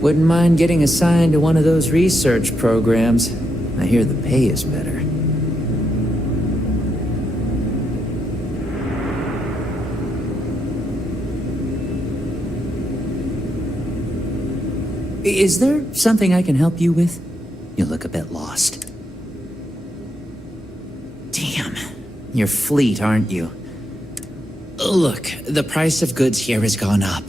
Wouldn't mind getting assigned to one of those research programs. I hear the pay is better. Is there something I can help you with? You look a bit lost. Damn, you're fleet, aren't you? Look, the price of goods here has gone up.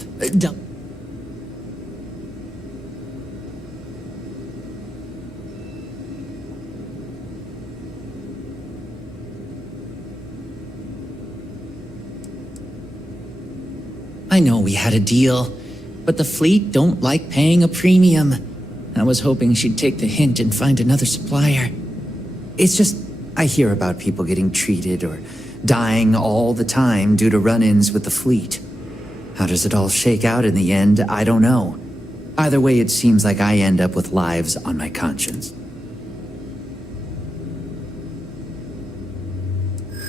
I know we had a deal, but the fleet don't like paying a premium. I was hoping she'd take the hint and find another supplier. It's just, I hear about people getting treated or dying all the time due to run-ins with the fleet. How does it all shake out in the end? I don't know. Either way, it seems like I end up with lives on my conscience.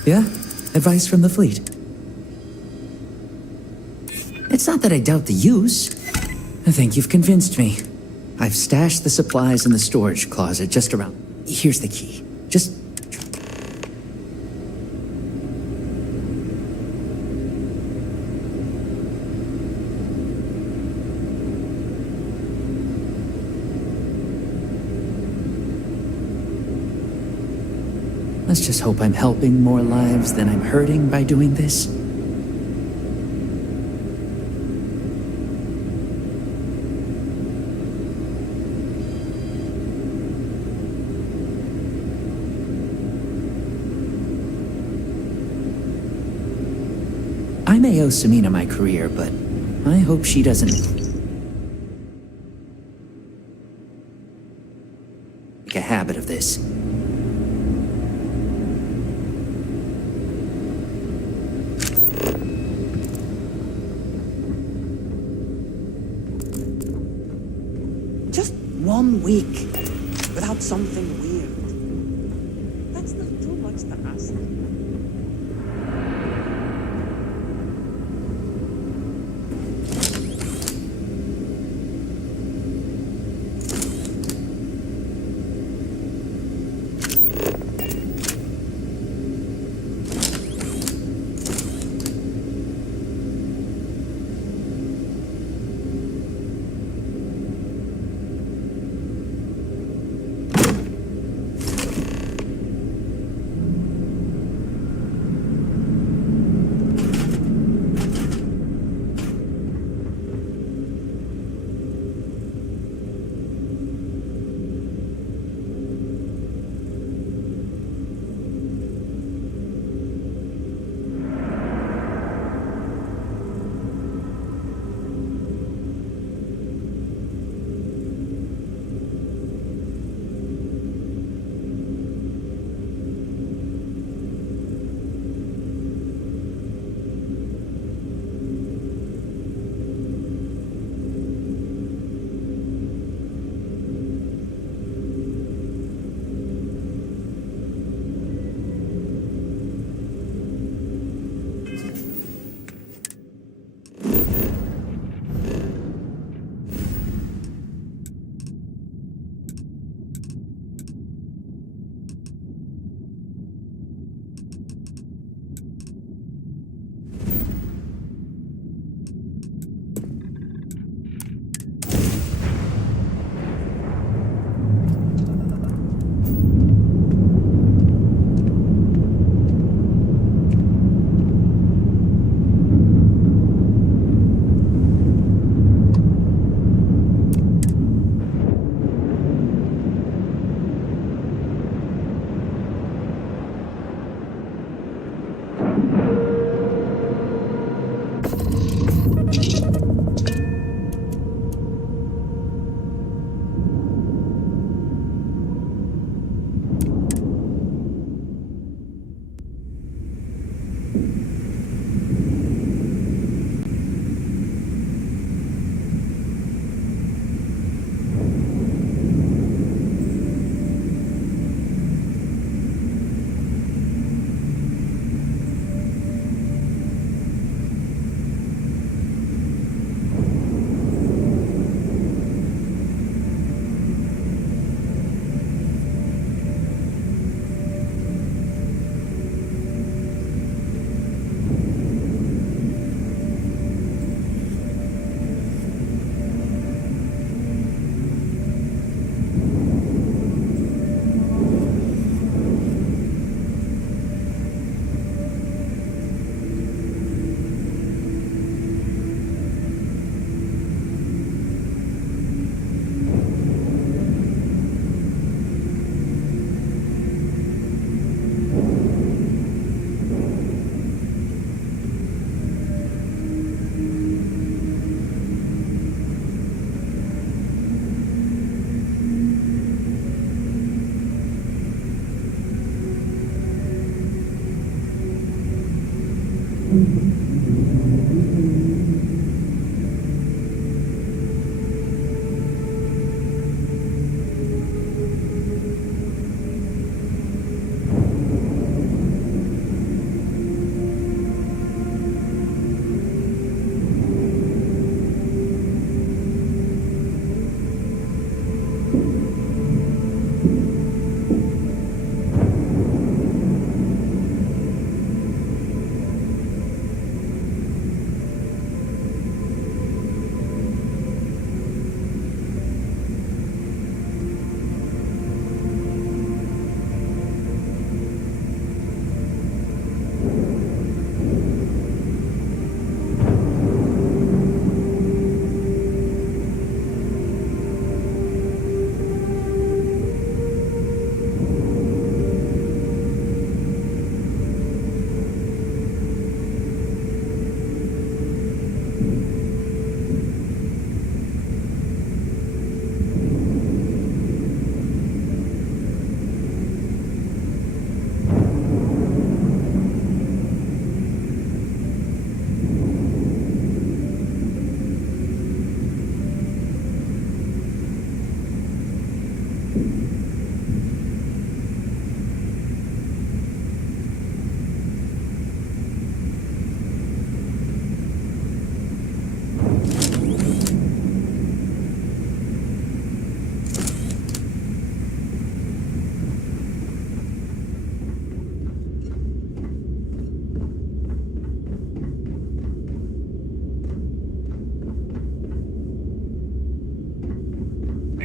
Yeah? Advice from the fleet. It's not that I doubt the use. I think you've convinced me. I've stashed the supplies in the storage closet just around... Here's the key. Just... Let's just hope I'm helping more lives than I'm hurting by doing this. I may owe Samina my career, but I hope she doesn't make a habit of this. Just 1 week without something weird. That's not too much to ask.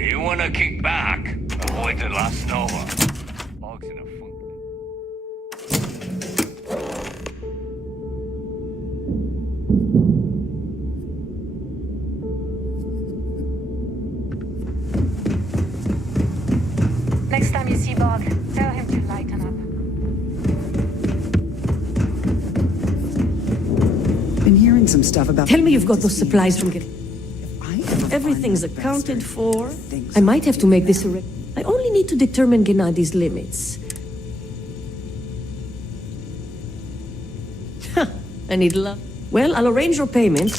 You wanna kick back? Avoid the last Nova. Bugs in a funk. Next time you see Bog, tell him to lighten up. Been hearing some stuff about... Tell me you've got those supplies from getting... Everything's accounted for. I might have to make this a... I only need to determine Gennadi's limits. I need love. Well, I'll arrange your payment.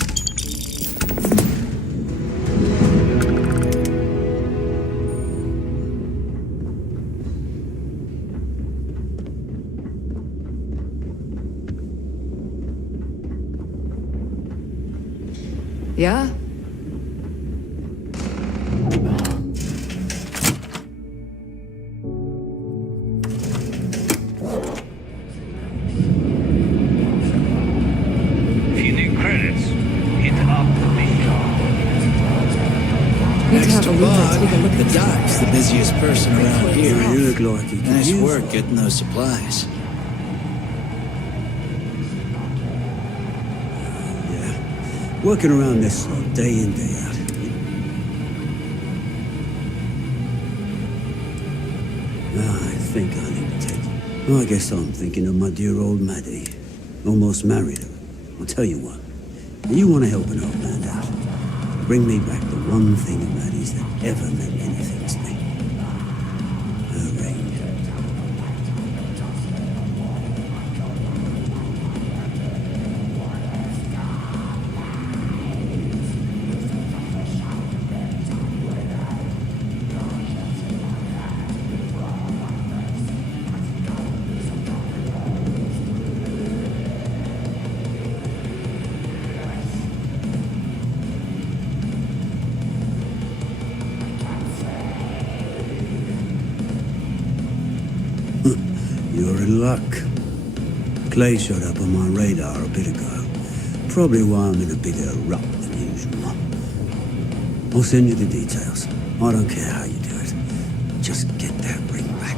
Yeah? If you need credits, hit up me. Need to Next have to a window to take a Bog, look the at. dock's the busiest person around here. You look like you could Nice use work getting those supplies. Yeah. Working around this slot, day in, day out. I think I need to take it. I guess I'm thinking of my dear old Maddie. Almost married her. I'll tell you what. You want to help an old man out. Bring me back the one thing of Maddie's that ever meant anything to me. Her ring. You're in luck. Clay showed up on my radar a bit ago. Probably why I'm in a bigger rut than usual. I'll send you the details. I don't care how you do it. Just get that ring back.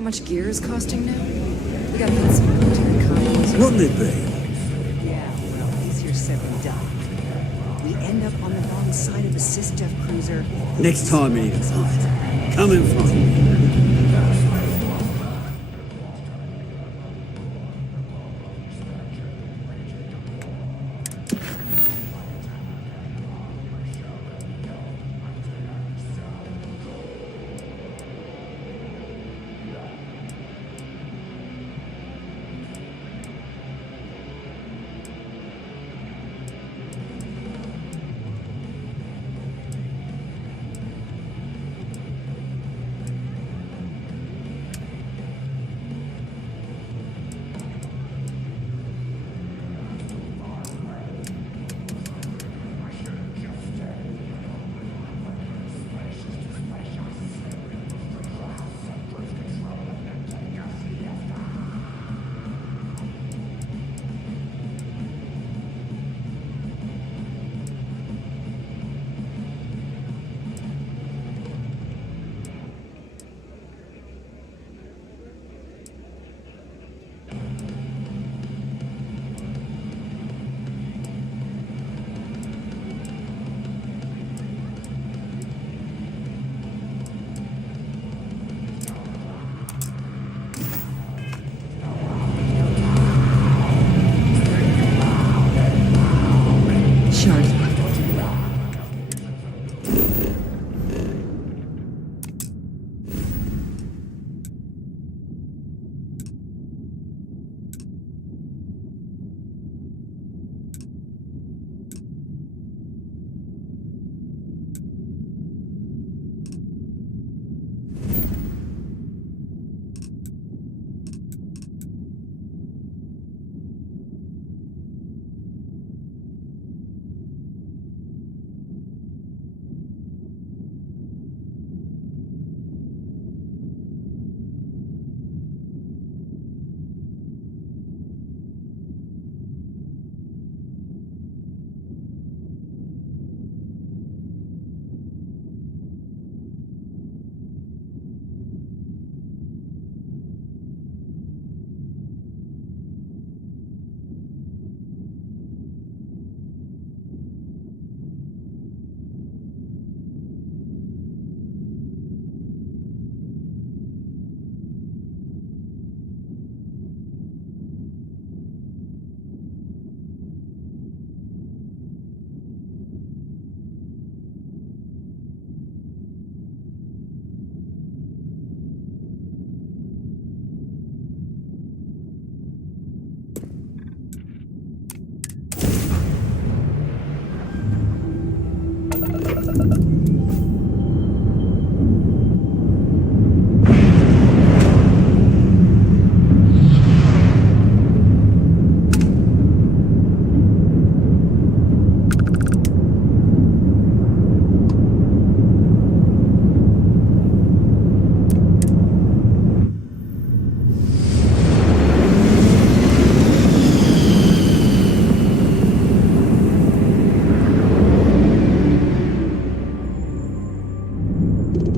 how much gear is costing now? We gotta hit some military convoys. Wouldn't it be? Yeah, well, easier said than done. We end up on the wrong side of a SysDef cruiser. Next time you need a fight, come and find me.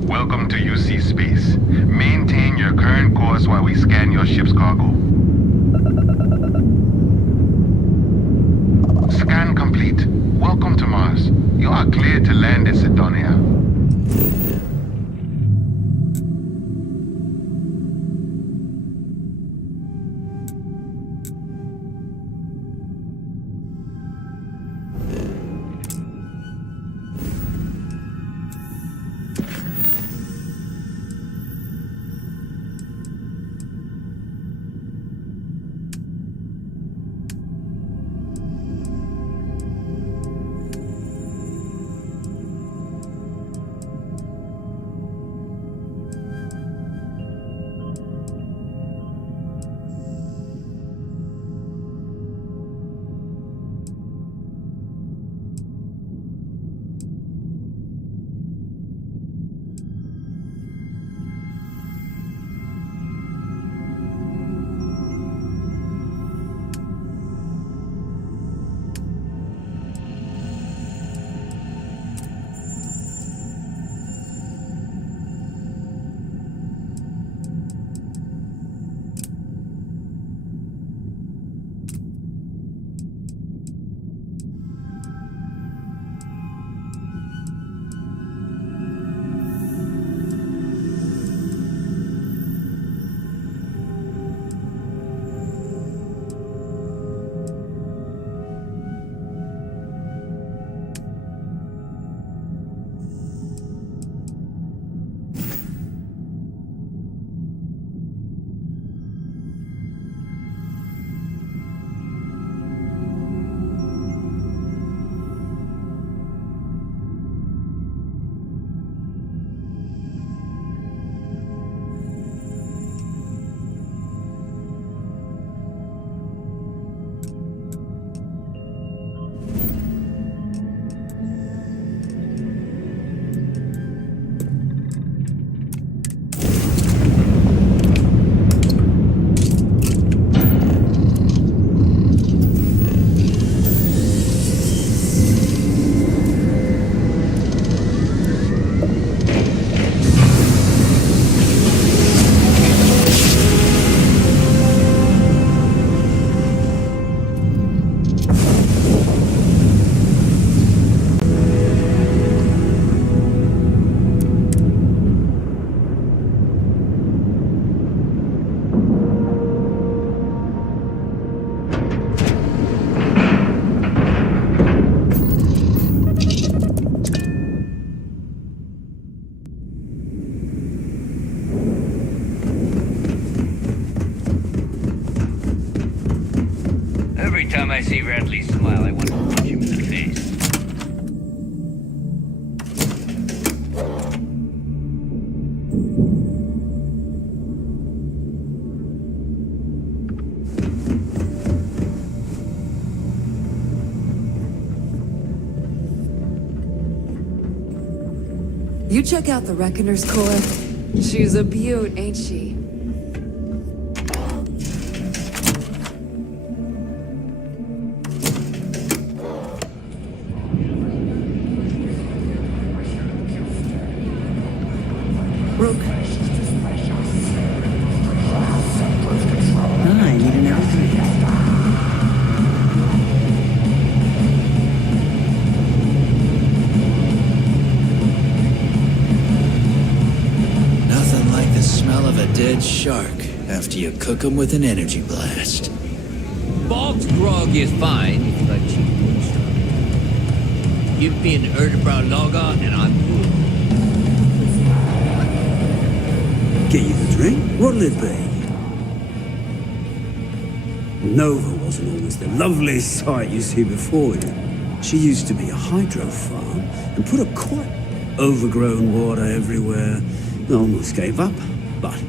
Welcome to UC Space. Maintain your current course while we scan your ship's cargo. Scan complete. Welcome to Mars. You are cleared to land in Sidonia. Every time I see Radley smile, I want to punch him in the face. You check out the Reckoner's core. She's a beaut, ain't she? Rook. I need an everything. Nothing like the smell of a dead shark after you cook 'em with an energy blast. Bog's grog is fine if you like cheap moonshine. Give me an Erdebrow lager and I'm good. Get you the drink? What'll it be? Nova wasn't always the lovely sight you see before you. She used to be a hydro farm and put a quite overgrown water everywhere. I almost gave up, but...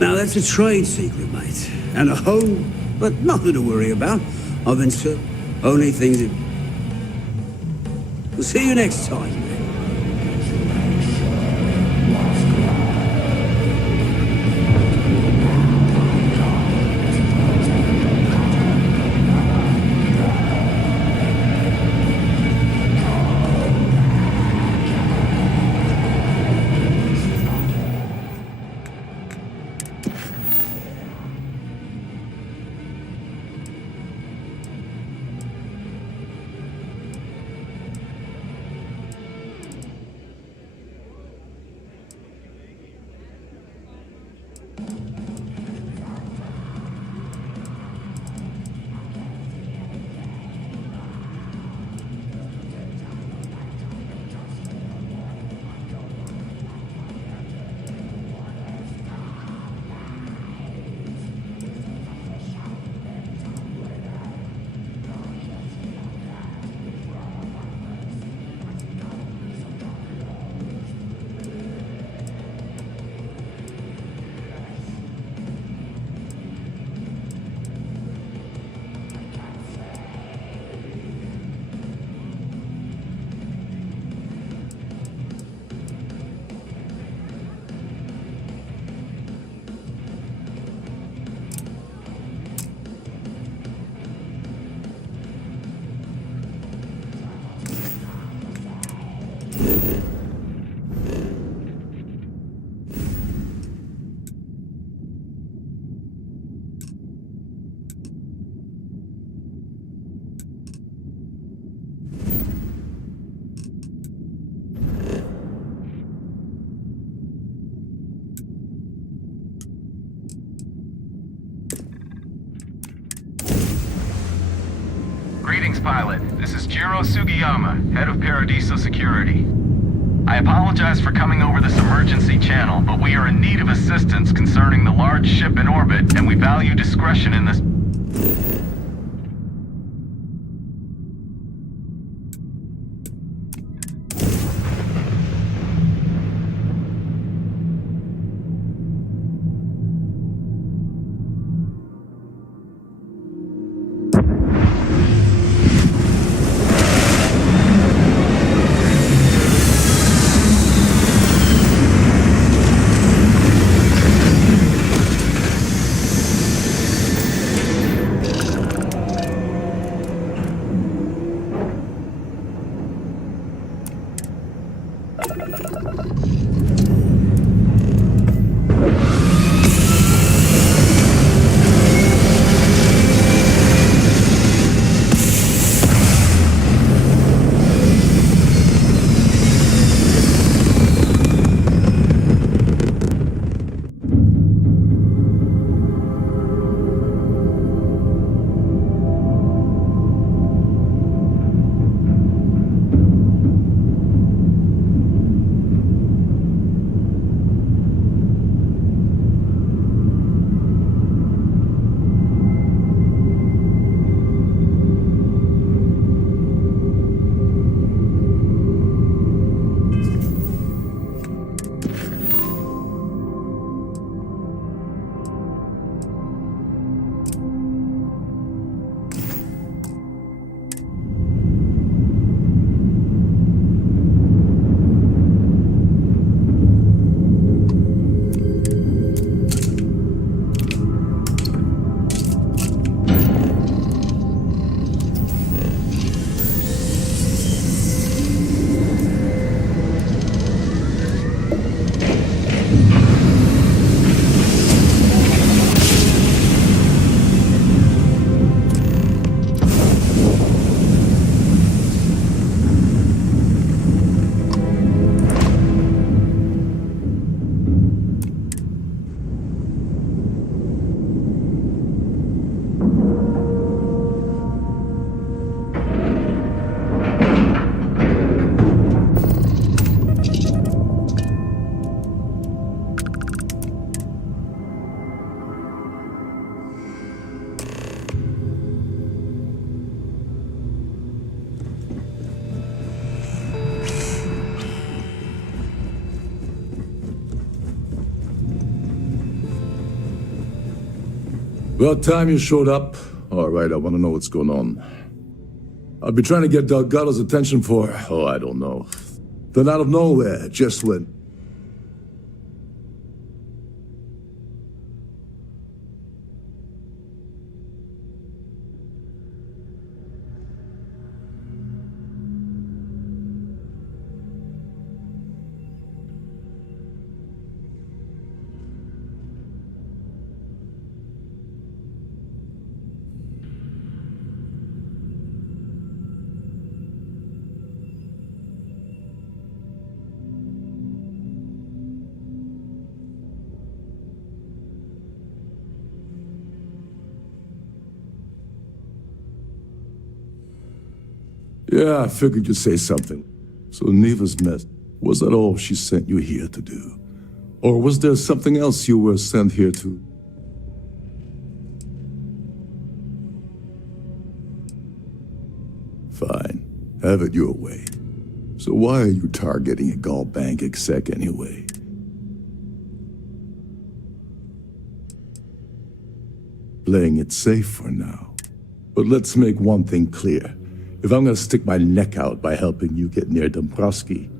Now that's a trade secret, mate. And a home, but nothing to worry about. I've been only things that... We'll see you next time, mate. Greetings, pilot. This is Jiro Sugiyama, head of Paradiso Security. I apologize for coming over this emergency channel, but we are in need of assistance concerning the large ship in orbit, and we value discretion in this... About time you showed up. All right, I want to know what's going on. I've been trying to get Delgado's attention for, I don't know. Then out of nowhere, just went. Yeah, I figured you'd say something. So Neva's mess, was that all she sent you here to do? Or was there something else you were sent here to? Fine. Have it your way. So why are you targeting a Gall Bank exec anyway? Playing it safe for now. But let's make one thing clear. If I'm gonna stick my neck out by helping you get near Dombrowski,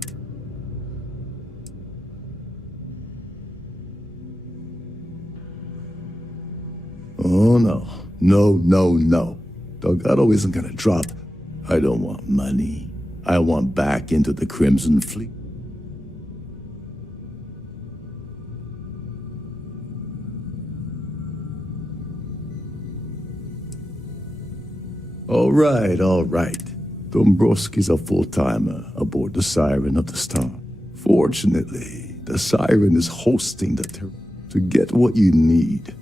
oh no. No. Delgado isn't gonna drop. I don't want money. I want back into the Crimson Fleet. All right. Dombrowski's a full-timer aboard the Siren of the Star. Fortunately, the Siren is hosting the to get what you need,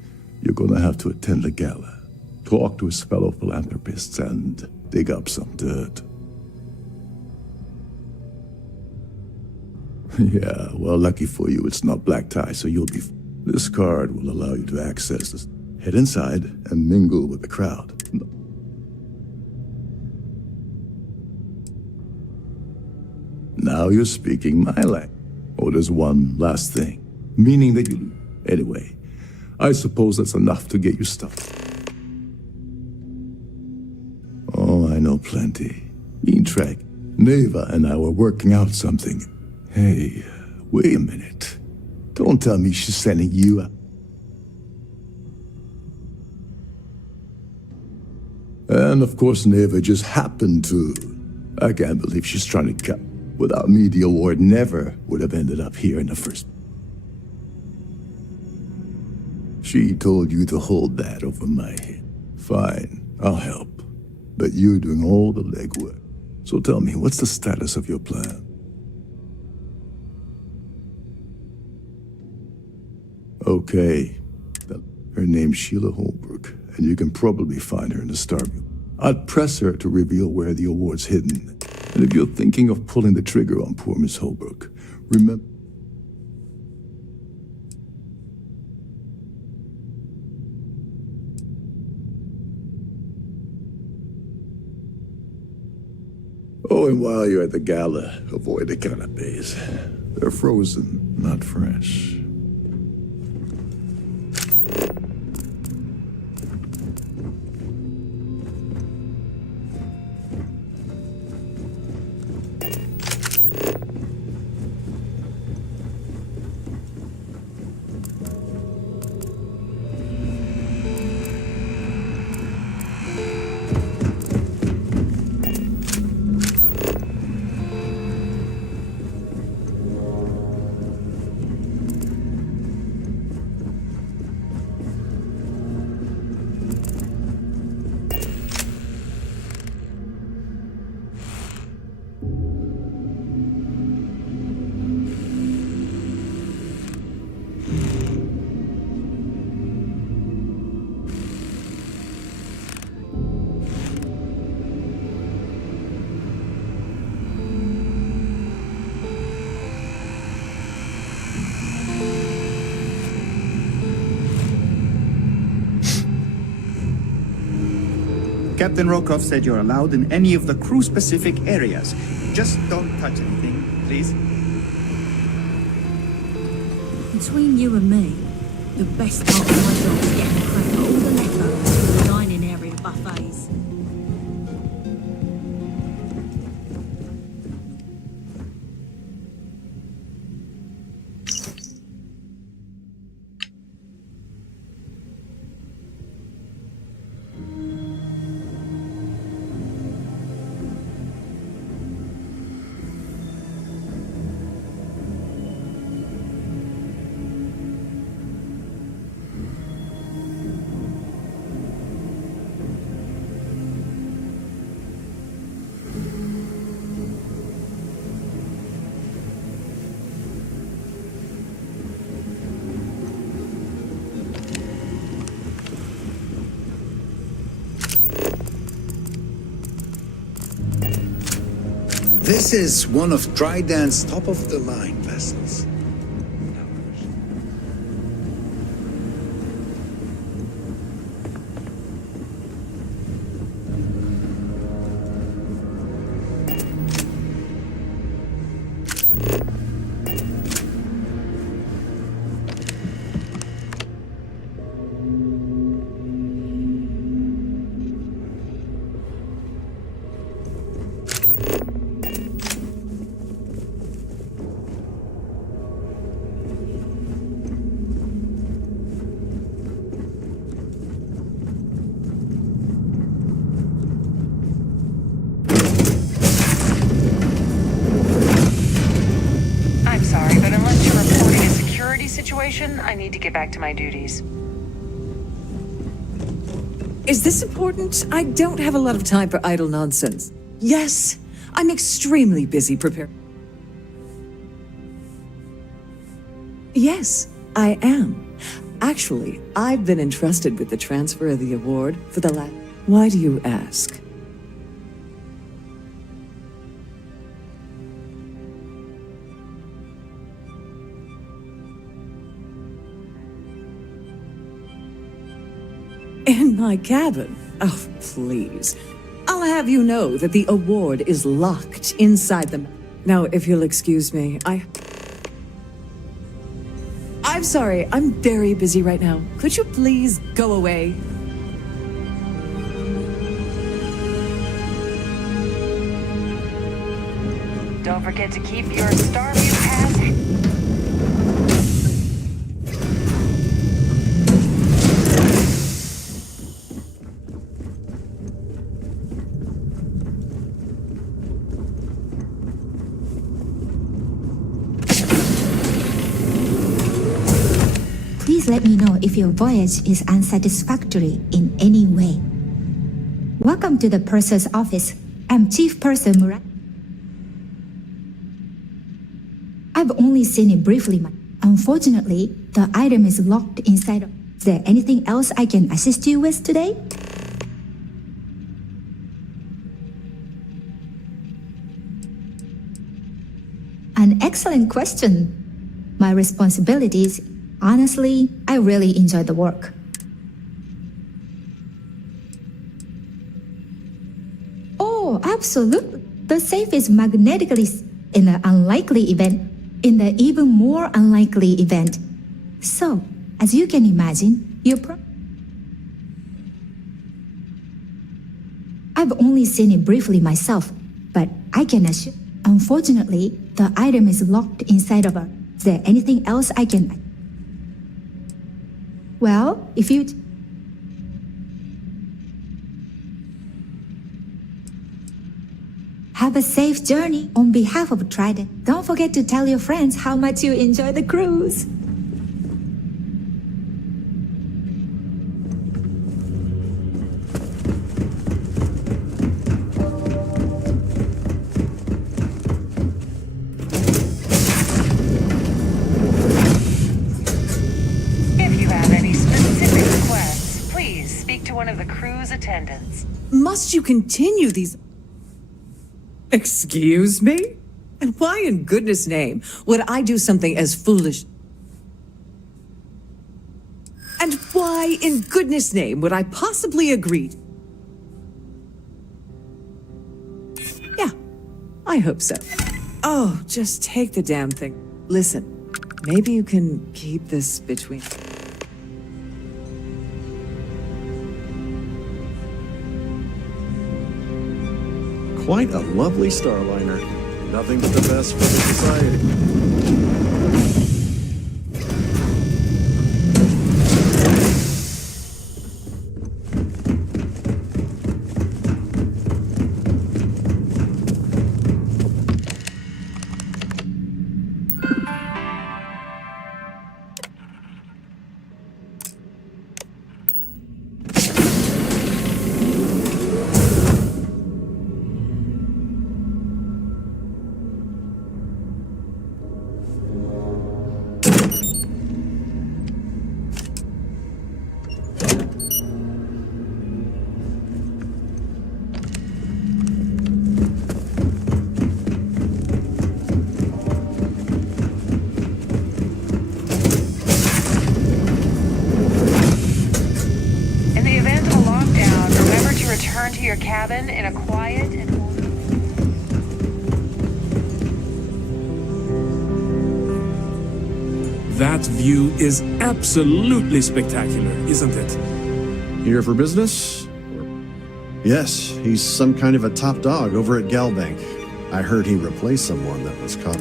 you're gonna have to attend the gala, talk to his fellow philanthropists, and dig up some dirt. Yeah, well, lucky for you, it's not black tie, so you'll be... This card will allow you to access this. Head inside and mingle with the crowd. Now you're speaking my language. Oh, there's one last thing. Meaning that you... Anyway, I suppose that's enough to get you stuck. Oh, I know plenty. Track. Neva and I were working out something. Hey, wait a minute. Don't tell me she's sending you out. And of course Neva just happened to... I can't believe she's trying to cut. Without me, the award never would have ended up here in the first... She told you to hold that over my head. Fine, I'll help. But you're doing all the legwork. So tell me, what's the status of your plan? Okay. Her name's Sheila Holbrook, and you can probably find her in the starfield. I'd press her to reveal where the award's hidden. And if you're thinking of pulling the trigger on poor Miss Holbrook, remember... Oh, and while you're at the gala, avoid the canapes. They're frozen, not fresh. Captain Rokov said you're allowed in any of the crew-specific areas. Just don't touch anything, please. Between you and me, the best part of my job is getting a crack at all the This is one of Trident's top-of-the-line vessels. I'm sorry, but unless you're reporting a security situation, I need to get back to my duties. Is this important? I don't have a lot of time for idle nonsense. Yes, I'm extremely busy preparing. Yes, I am. Actually, I've been entrusted with the transfer of the award for the last... Why do you ask? In my cabin? Oh, please. I'll have you know that the award is locked inside the... Now, if you'll excuse me, I'm sorry, I'm very busy right now. Could you please go away? Don't forget to keep your starfield pass. Please let me know if your voyage is unsatisfactory in any way. Welcome to the Purser's office. I'm Chief Purser Murat. I've only seen it briefly. Unfortunately, the item is locked inside. Is there anything else I can assist you with today? An excellent question. My responsibilities, honestly, I really enjoy the work. Oh, absolutely. The safe is magnetically in the unlikely event, in the even more unlikely event. So, as you can imagine, I've only seen it briefly myself, but I can assure. Unfortunately, the item is locked inside of a... Is there anything else I can... Well, if you... Have a safe journey on behalf of Trident. Don't forget to tell your friends how much you enjoy the cruise. One of the crew's attendants. Must you continue these... Excuse me? And why in goodness name would I do something as foolish? And why in goodness name would I possibly agree? Yeah, I hope so. Oh, just take the damn thing. Listen, maybe you can keep this between... Quite a lovely starliner. Nothing but the best for the society. That view is absolutely spectacular, isn't it? Here for business? Yes, he's some kind of a top dog over at Galbank. I heard he replaced someone that was caught.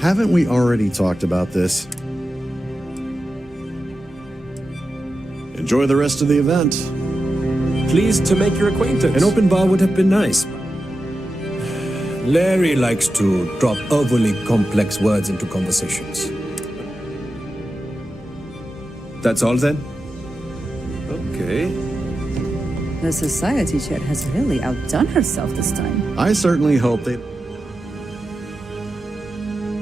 Haven't we already talked about this? Enjoy the rest of the event. Pleased to make your acquaintance. An open bar would have been nice. Larry likes to drop overly complex words into conversations. That's all then? Okay. The society chair has really outdone herself this time. I certainly hope they...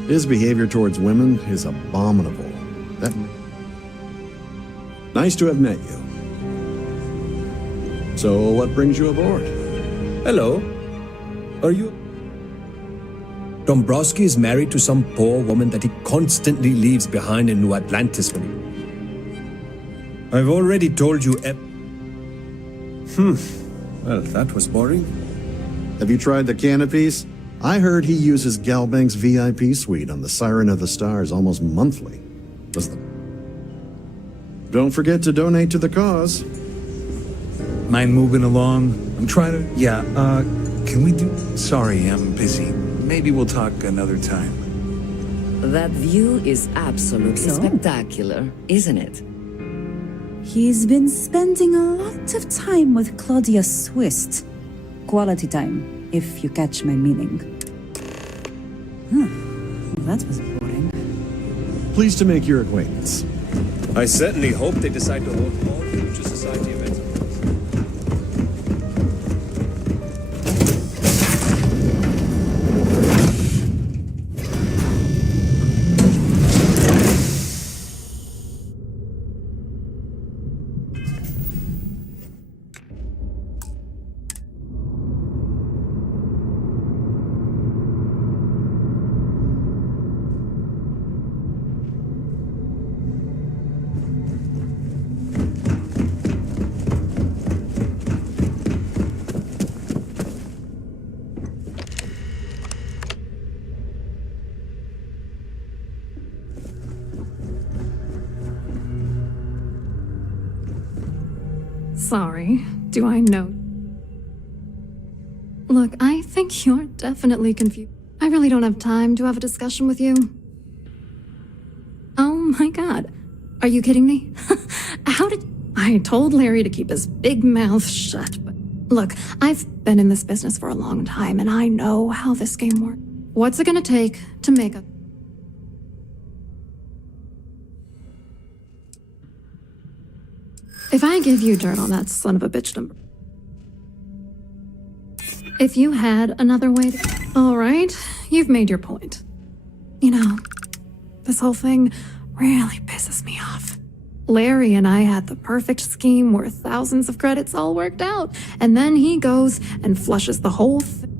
His behavior towards women is abominable. Nice to have met you. So, what brings you aboard? Hello. Are you... Dombrowski is married to some poor woman that he constantly leaves behind in New Atlantis when he... I've already told you Well, that was boring. Have you tried the canopies? I heard he uses Galbank's VIP suite on the Siren of the Stars almost monthly. Don't forget to donate to the cause. Mind moving along? I'm trying to... Yeah, can we do... Sorry, I'm busy. Maybe we'll talk another time. That view is absolutely spectacular, isn't it? He's been spending a lot of time with Claudia Swist. Quality time, if you catch my meaning. Well, that was boring. Pleased to make your acquaintance. I certainly hope they decide to hold more future society events. Sorry, do I know? Look, I think you're definitely confused. I really don't have time to have a discussion with you. Oh my god. Are you kidding me? How did... I told Larry to keep his big mouth shut, but... Look, I've been in this business for a long time, and I know how this game works. What's it gonna take to make a... If I give you dirt on that son of a bitch number... If you had another way to... All right, you've made your point. You know, this whole thing really pisses me off. Larry and I had the perfect scheme where thousands of credits all worked out, and then he goes and flushes the whole thing.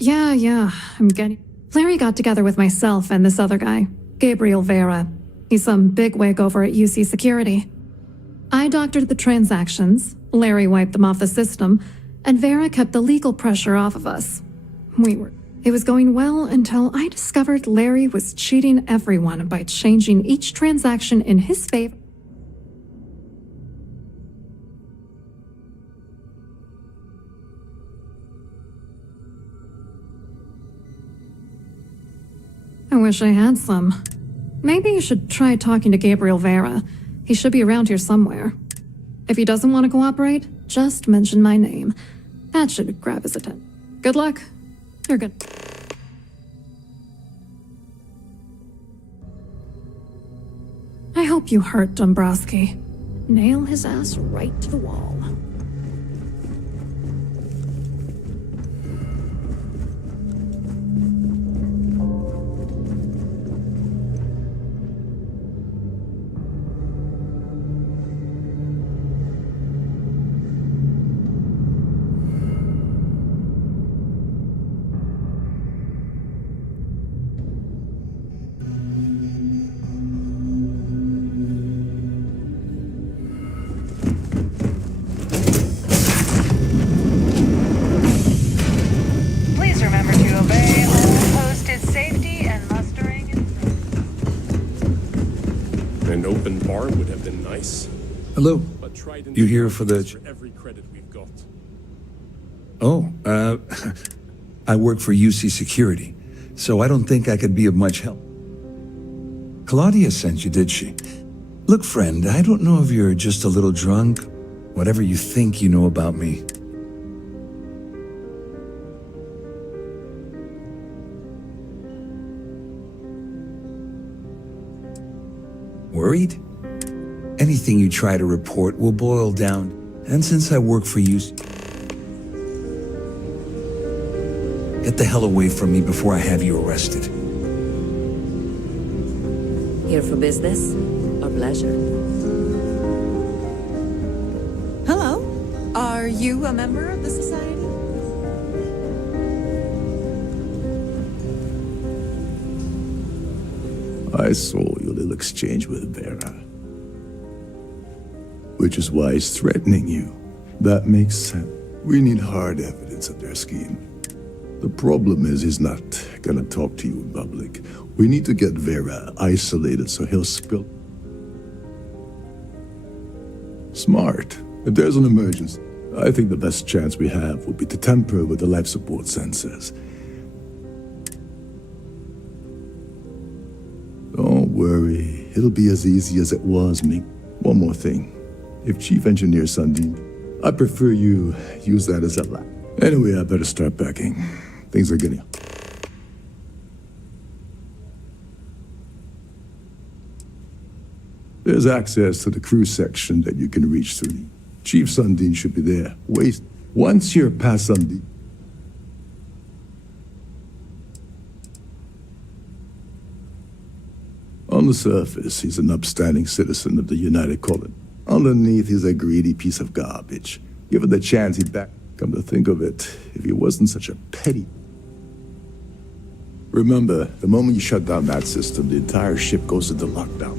Yeah, I'm getting... Larry got together with myself and this other guy, Gabriel Vera. He's some bigwig over at UC Security. I doctored the transactions, Larry wiped them off the system, and Vera kept the legal pressure off of us. It was going well until I discovered Larry was cheating everyone by changing each transaction in his favor. I wish I had some. Maybe you should try talking to Gabriel Vera. He should be around here somewhere. If he doesn't want to cooperate, just mention my name. That should grab his attention. Good luck. You're good. I hope you hurt Dombrowski. Nail his ass right to the wall. bar would have been nice. Hello. But Trident You here for the... for every credit we've got. Oh, I work for UC Security, so I don't think I could be of much help. Claudia sent you, did she? Look, friend, I don't know if you're just a little drunk. Whatever you think you know about me. Worried? Anything you try to report will boil down. And since I work for you, get the hell away from me before I have you arrested. Here for business or pleasure? Hello. Are you a member of the society? I saw your little exchange with Vera. Which is why he's threatening you. That makes sense. We need hard evidence of their scheme. The problem is he's not gonna talk to you in public. We need to get Vera isolated so he'll spill. Smart. If there's an emergency, I think the best chance we have would be to tamper with the life support sensors. Don't worry, it'll be as easy as it was, Ming. One more thing. If Chief Engineer Sundin, I prefer you use that as a lab. Anyway, I better start packing. Things are getting... There's access to the crew section that you can reach through. Chief Sundin should be there. Wait, once you're past Sundin... On the surface, he's an upstanding citizen of the United Colony. Underneath, he's a greedy piece of garbage. Given the chance, he'd back... Come to think of it, if he wasn't such a petty... Remember, the moment you shut down that system, the entire ship goes into lockdown.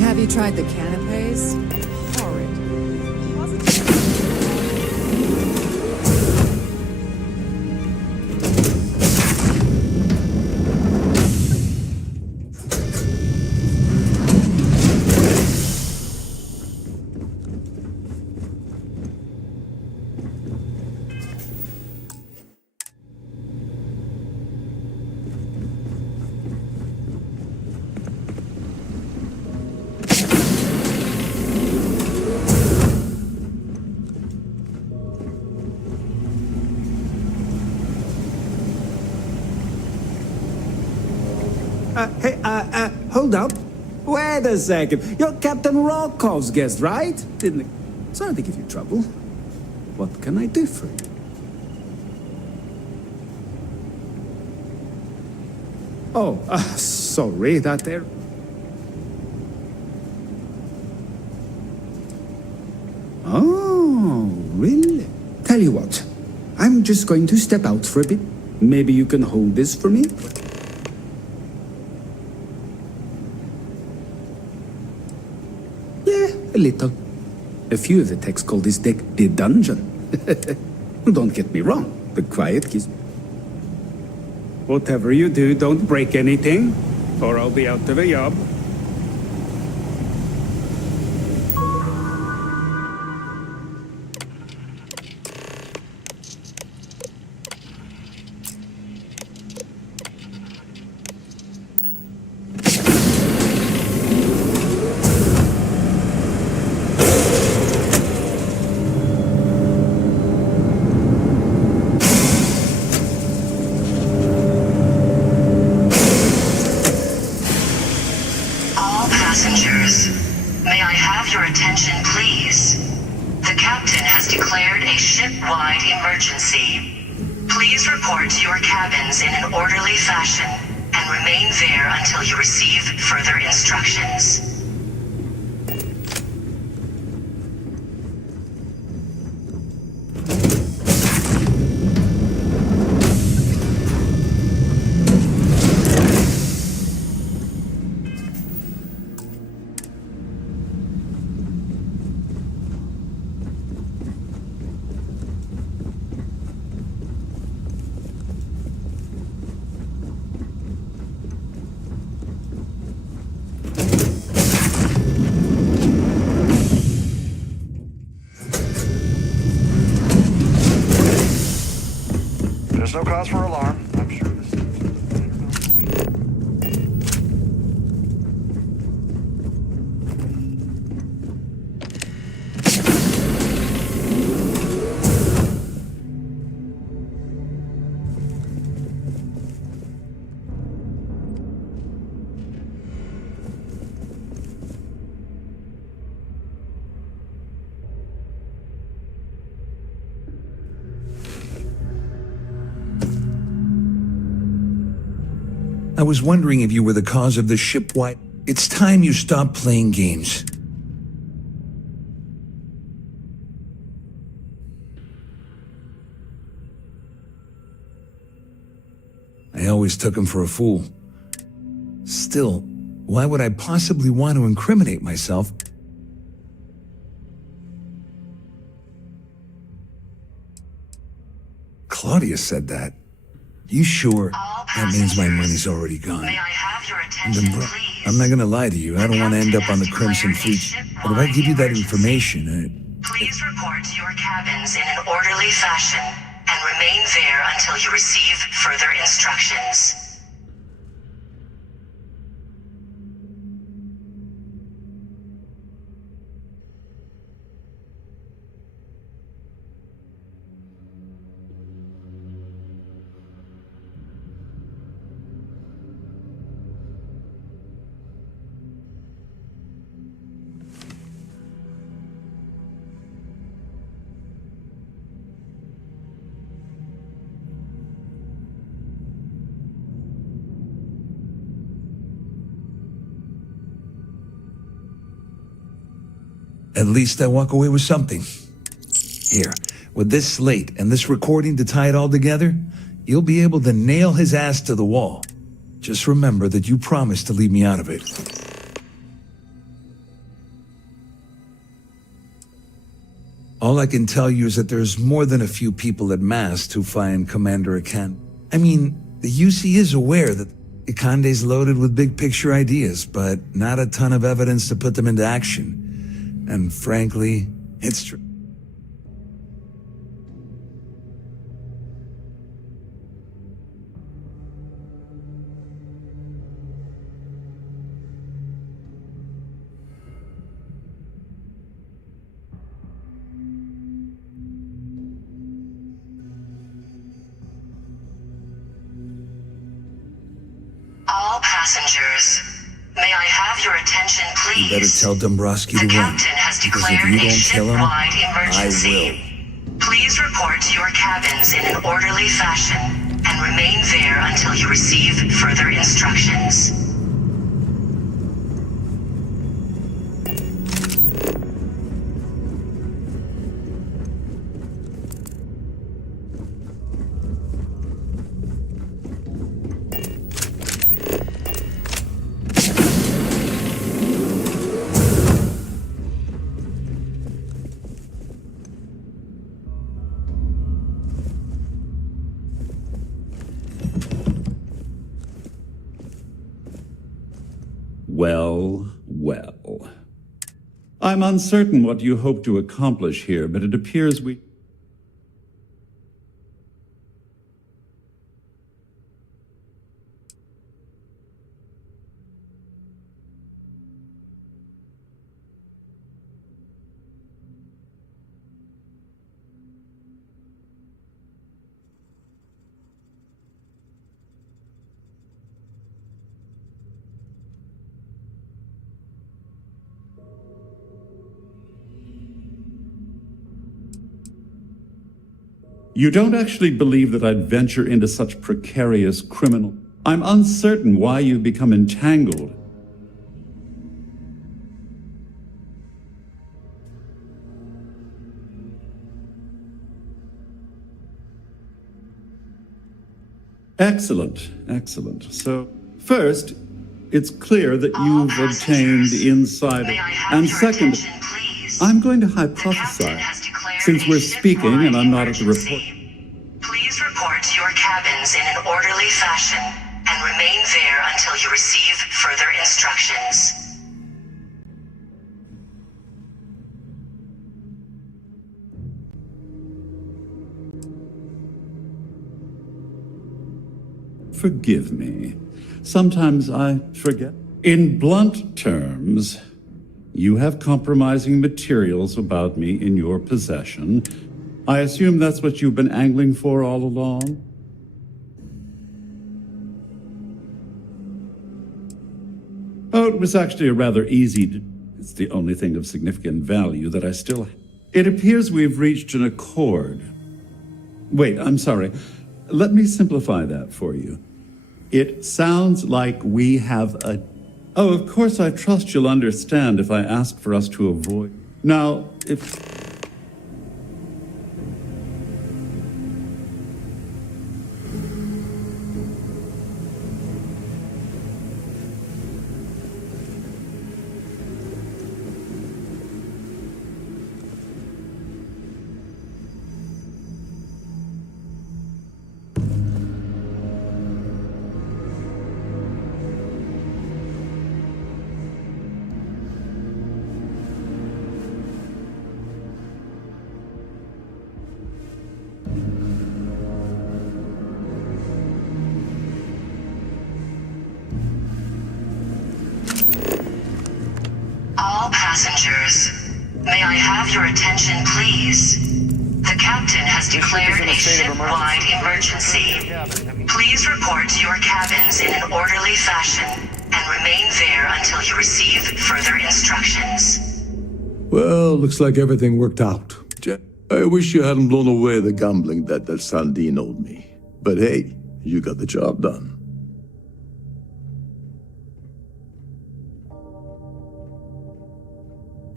Have you tried the canapes? Horrid. Hold up. Wait a second. You're Captain Rocko's guest, right? Didn't... Sorry to give you trouble. What can I do for you? Oh, sorry that there... Oh, really? Tell you what, I'm just going to step out for a bit. Maybe you can hold this for me? Yeah, a little. A few of the techs call this deck the dungeon. Don't get me wrong, the quiet keys. Whatever you do, don't break anything, or I'll be out of a job. All passengers, may I have your attention, please? The captain has declared a ship-wide emergency. Please report to your cabins in an orderly fashion and remain there until you receive further instructions. There's no cause for alarm. I'm sure this is... I was wondering if you were the cause of the ship-wide... It's time you stop playing games. I always took him for a fool. Still, why would I possibly want to incriminate myself? Claudia said that. You sure? That means my money's already gone. I'm not gonna lie to you. I don't want to end up on the Crimson Fleet. But if I give you that information, Please report to your cabins in an orderly fashion and remain there until you receive further instructions. at least I walk away with something. Here, with this slate and this recording to tie it all together, you'll be able to nail his ass to the wall. Just remember that you promised to leave me out of it. All I can tell you is that there's more than a few people at Mast who find Commander Akande. I mean, the UC is aware that Akande's loaded with big picture ideas, but not a ton of evidence to put them into action. And frankly, it's true. All passengers, may I have your attention, please? You better tell Dombrowski to The run, captain has because if declared you a don't kill him, ship-wide I emergency. will. Please report to your cabins in an orderly fashion and remain there until you receive further instructions. Well, well. I'm uncertain what you hope to accomplish here, but it appears we... You don't actually believe that I'd venture into such precarious criminal... I'm uncertain why you've become entangled. Excellent, excellent. So, first, it's clear that you've obtained insider... And second, I'm going to hypothesize, since we're speaking and I'm not at the report... Please report to your cabins in an orderly fashion and remain there until you receive further instructions. forgive me. Sometimes I forget. In blunt terms, you have compromising materials about me in your possession. I assume that's what you've been angling for all along? Oh, it was actually a rather easy... It's the only thing of significant value that I still... It appears we've reached an accord. Wait, I'm sorry. Let me simplify that for you. It sounds like we have a... Oh, of course, I trust you'll understand if I ask for us to avoid... Now, if... All passengers, may I have your attention, please? The captain has declared a ship-wide emergency. Please report to your cabins in an orderly fashion and remain there until you receive further instructions. Well, looks like everything worked out. I wish you hadn't blown away the gambling debt that Sandine owed me. But hey, you got the job done.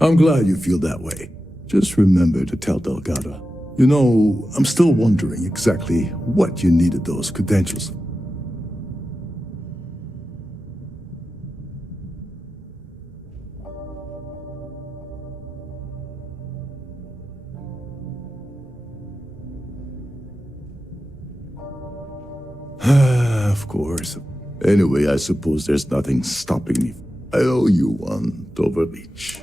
I'm glad you feel that way. Just remember to tell Delgado. You know, I'm still wondering exactly what you needed those credentials for. Of course. Anyway, I suppose there's nothing stopping me. I owe you one, Dover Beach.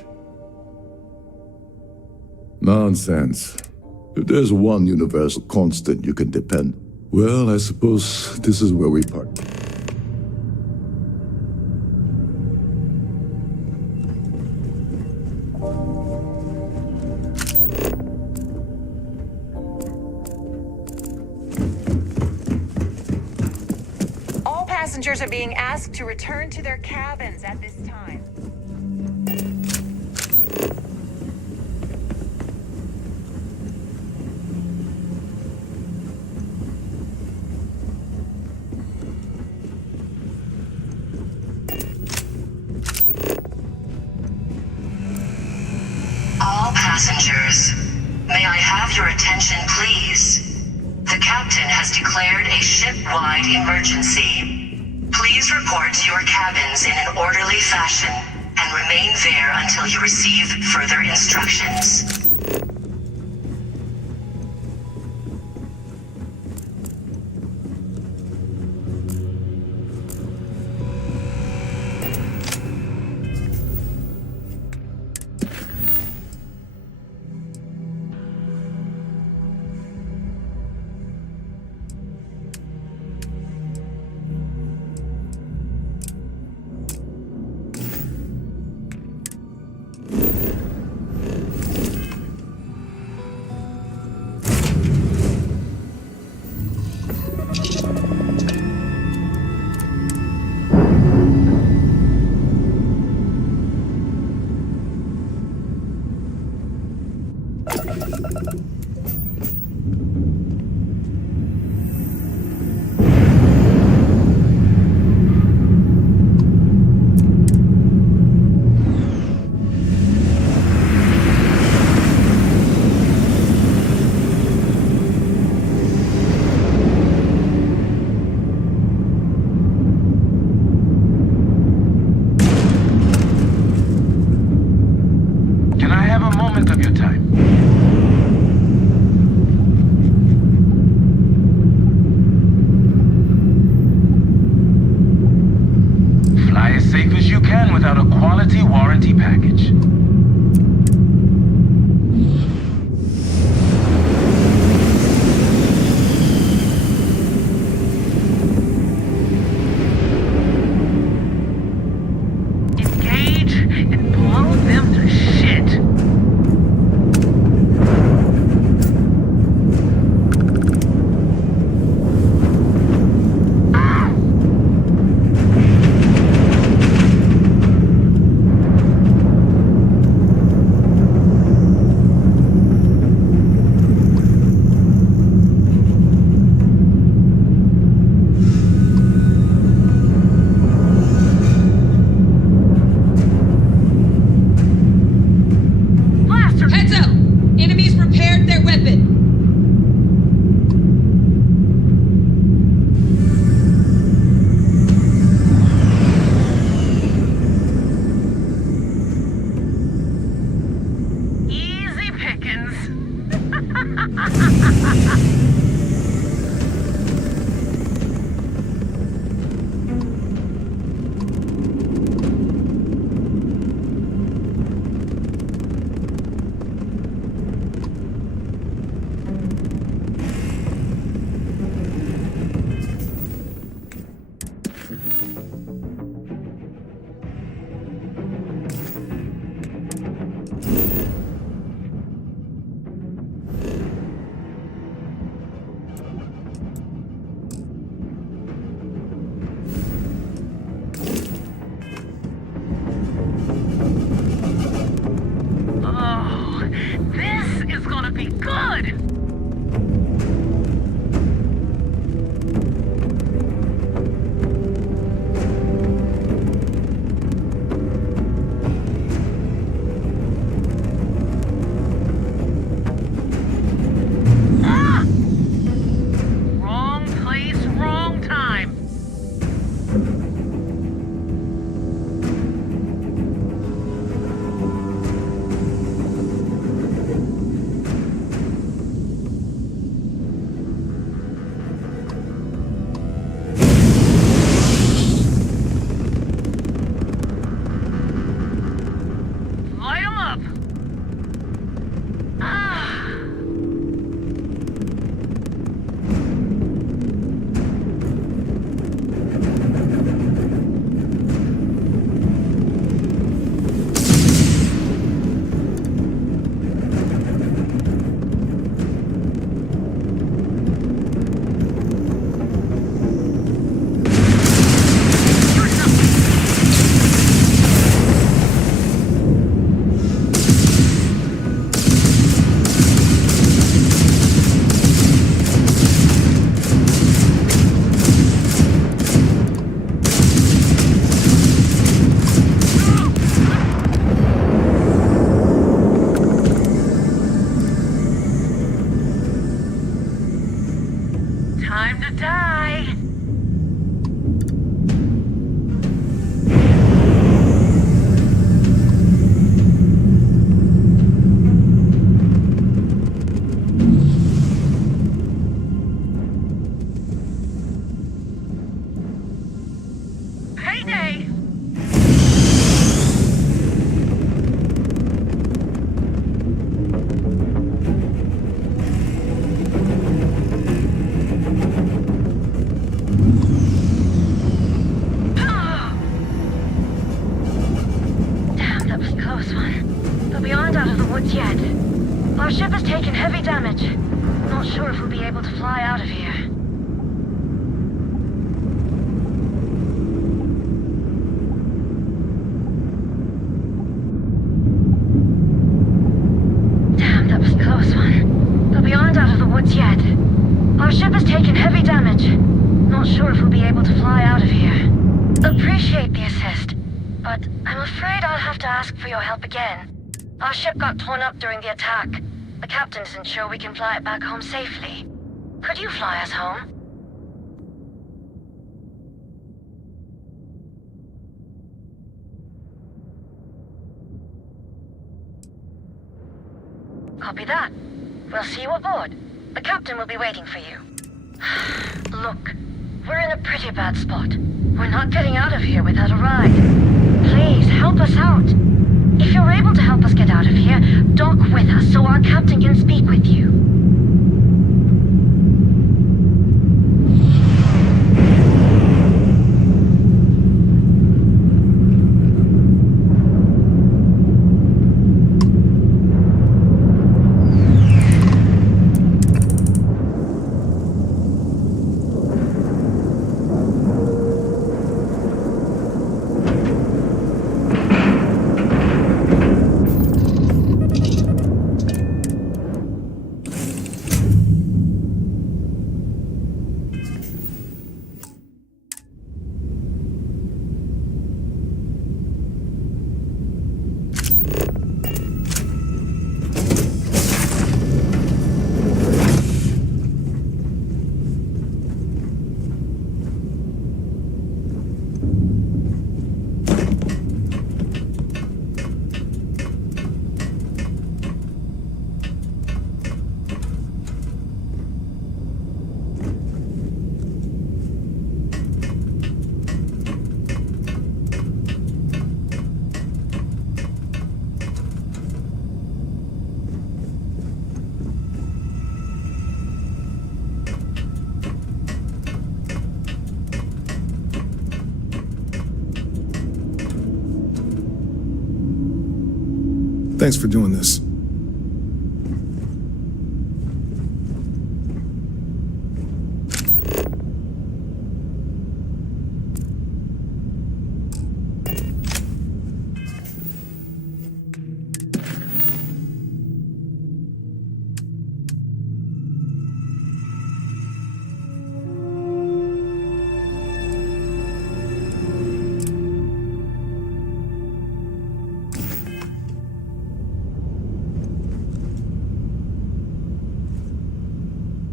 Nonsense. If there's one universal constant you can depend, well, I suppose this is where we part. All passengers are being asked to return to their cabins at this time. All passengers, may I have your attention, please? The captain has declared a ship-wide emergency. Please report to your cabins in an orderly fashion and remain there until you receive further instructions. without a quality warranty package. Heads up! Enemies prepared their weapon! Easy pickings. Oh, this is gonna be good! Ah! Wrong place, wrong time. Light 'em up! Ah! Time to die! Payday! Damn, that was a close one. But we aren't out of the woods yet. Our ship has taken heavy damage. Not sure if we'll be able to fly out of here. Damn, that was a close one. But we aren't out of the woods yet. Our ship has taken heavy damage. Not sure if we'll be able to fly out of here. Appreciate the assist, but I'm afraid I'll have to ask for your help again. Our ship got torn up during the attack. The captain isn't sure we can fly it back home safely. Could you fly us home? Copy that. We'll see you aboard. The captain will be waiting for you. Look, we're in a pretty bad spot. We're not getting out of here without a ride. Please, help us out. If you're able to help us get out of here, dock with us so our captain can speak with you. Thanks for doing this.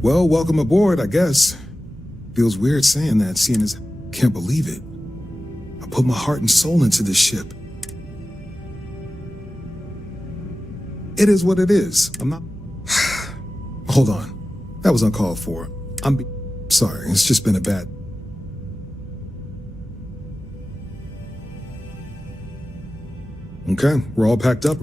Well, welcome aboard, I guess. Feels weird saying that, seeing as can't believe it. I put my heart and soul into this ship. It is what it is. I'm not... Hold on. That was uncalled for. I'm sorry, it's just been a bad... Okay, we're all packed up.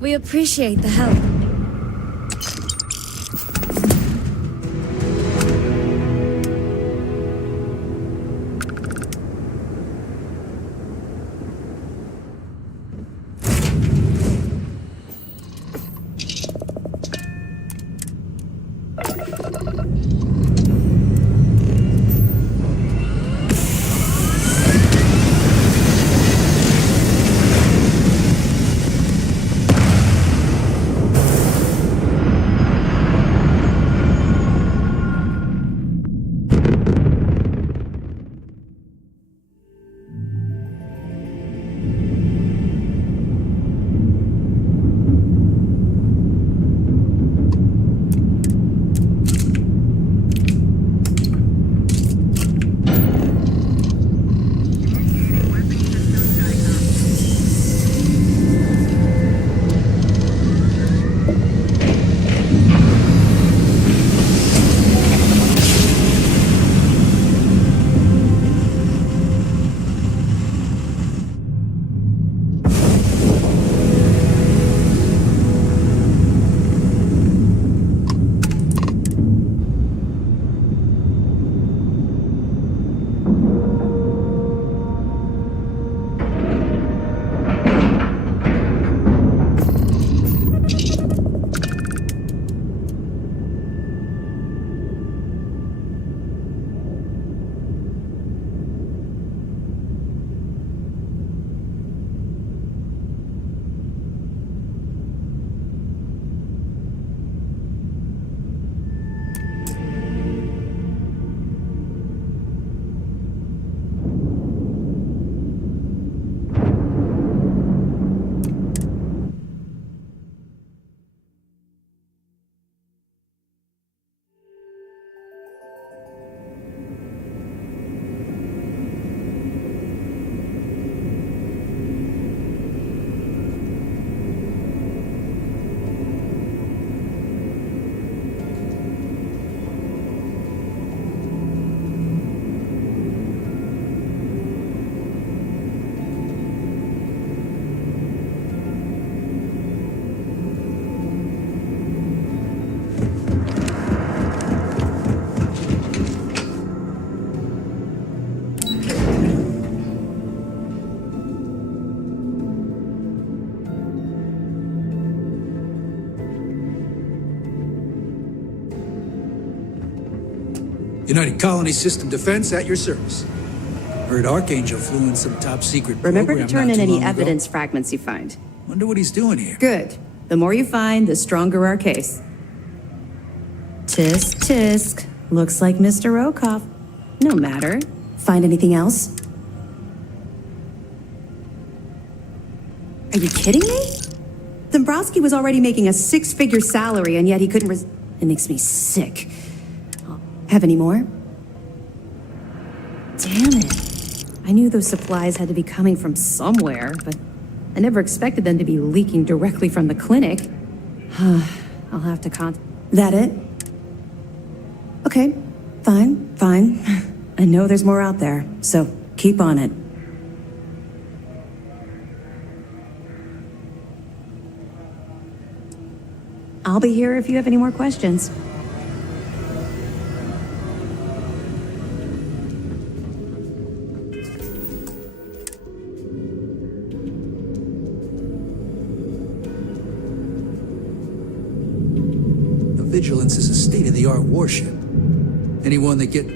We appreciate the help. United Colony System Defense at your service. Heard Archangel flew in some top-secret Remember to program turn not in too any long ago. evidence fragments you find. Wonder what he's doing here. Good. The more you find, the stronger our case. Tisk, tisk. Looks like Mr. Rokoff. No matter. Find anything else? Are you kidding me? Dombrowski was already making a 6-figure salary, and yet he couldn't It makes me sick. Have any more? Damn it. I knew those supplies had to be coming from somewhere, but I never expected them to be leaking directly from the clinic. I'll have to That it? Okay, fine. I know there's more out there, so keep on it. I'll be here if you have any more questions. The Vigilance is a state-of-the-art warship. Anyone that get...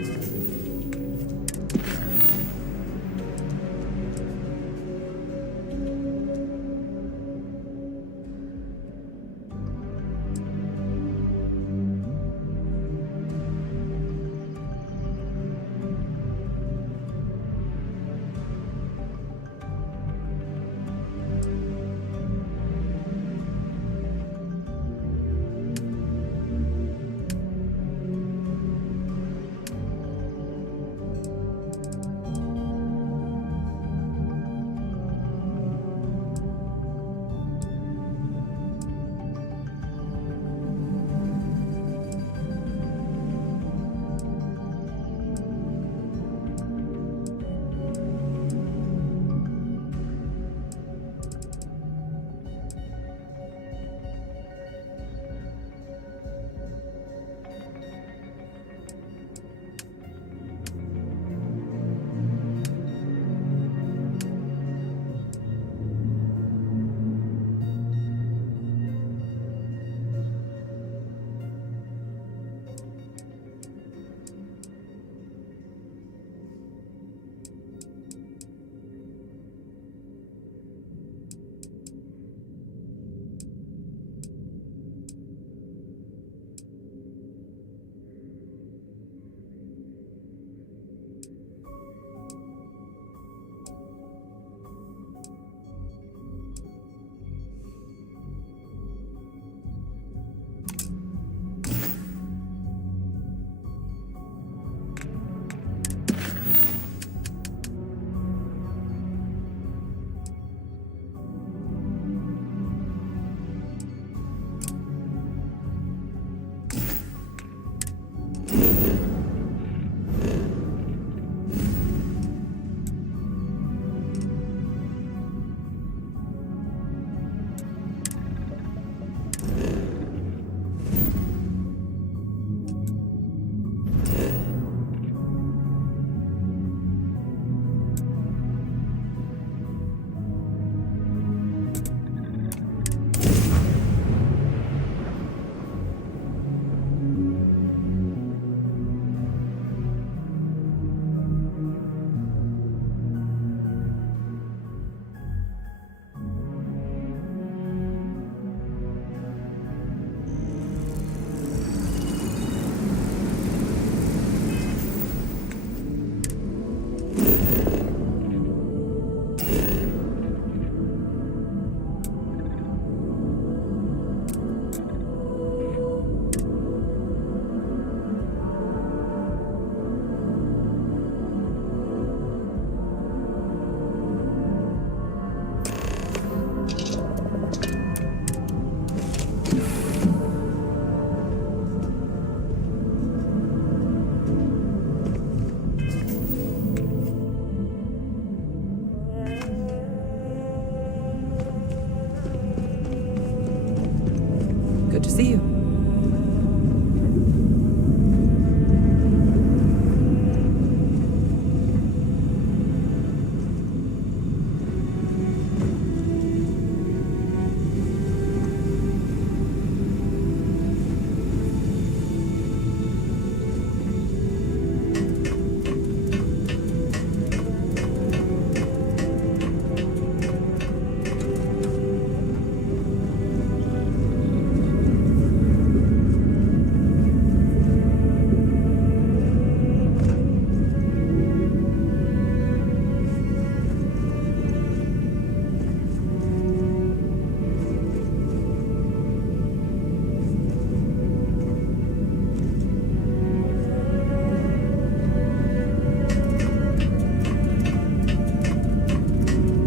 Good to see you.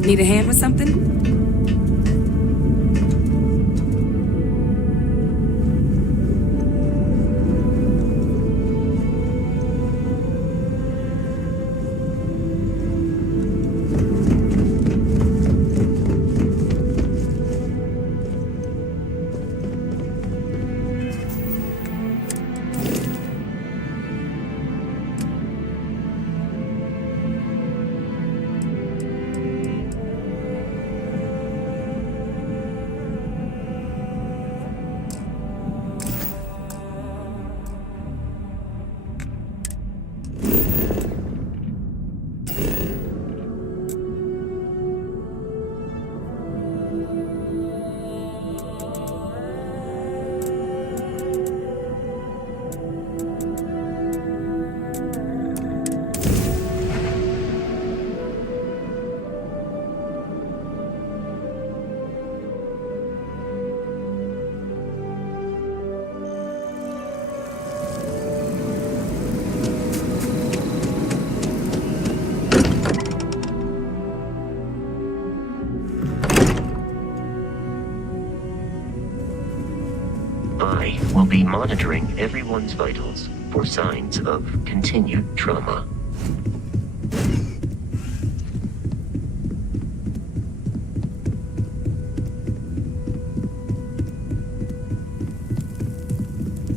Need a hand with something? I will be monitoring everyone's vitals for signs of continued trauma.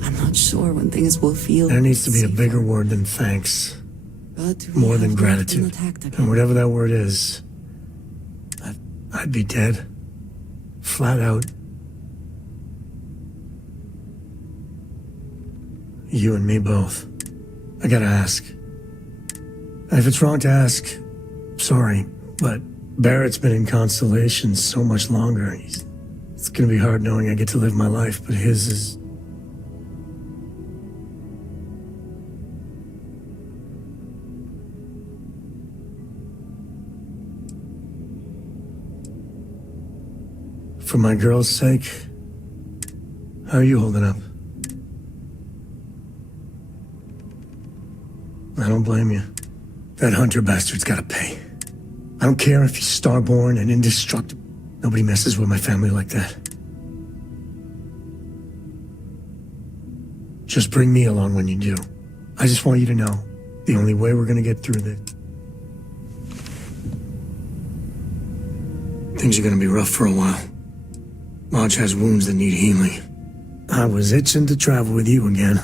I'm not sure when things will feel. There needs to be a bigger word than thanks. More than gratitude. And whatever that word is, I'd be dead. Flat out. You and me both. I gotta ask. If it's wrong to ask, sorry, but Barrett's been in Constellation so much longer. It's gonna be hard knowing I get to live my life, but his is... For my girl's sake, how are you holding up? I don't blame you. That Hunter bastard's gotta pay. I don't care if he's starborn and indestructible. Nobody messes with my family like that. Just bring me along when you do. I just want you to know, the only way we're gonna get through this. Things are gonna be rough for a while. Marge has wounds that need healing. I was itching to travel with you again.